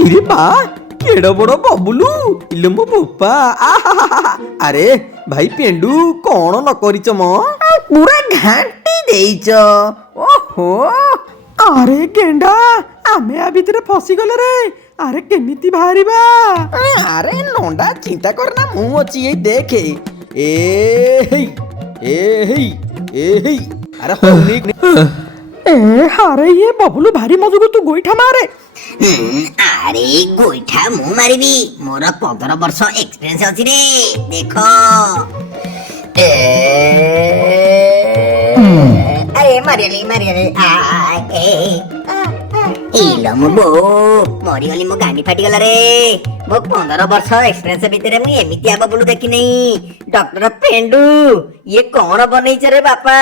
इरे बा केड़ बड़ बबुलू इले मो बोपा अरे भाई पेंडू कौन न करिच म पूरा घांटी देइच ओहो अरे गेंडा आमे आ भितरे फसी गले रे अरे केमिति बाहरिबा अरे नंडा चिंता करना मु अछि ए देखे ए हे अरे होनी ए हारे ये बबुलू भारी मजगु तू गोइठा मारे अरे गोइठा मु मारिबी मोर 15 वर्ष एक्सपीरियंस अछि रे देखो अरे मारियाली इलो मो बो मरिगली मो गांडी फाटी गला रे मो 15 वर्ष एक्सपीरियंस भितरे मु एमितिया बबुलू देखि नै डॉक्टर पेंडू ये कौन बनैछ रे बापा।